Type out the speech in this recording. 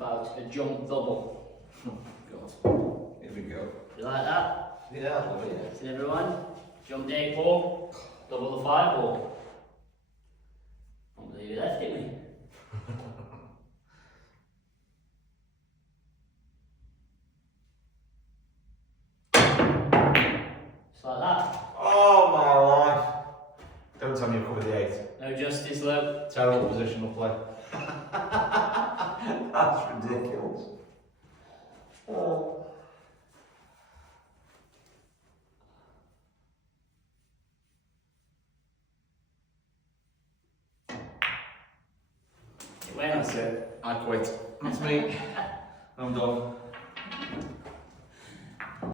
about a jump double. God. Here we go. You like that? Yeah, I love it. See everyone? Jump the 8 ball, double the 5 ball. Can't believe you left it me. Just like that. Oh my life. Don't tell me you've covered the 8. No justice, Luke. Terrible positional play. That's ridiculous. Oh. It went. That's it. I quit. That's me. I'm done.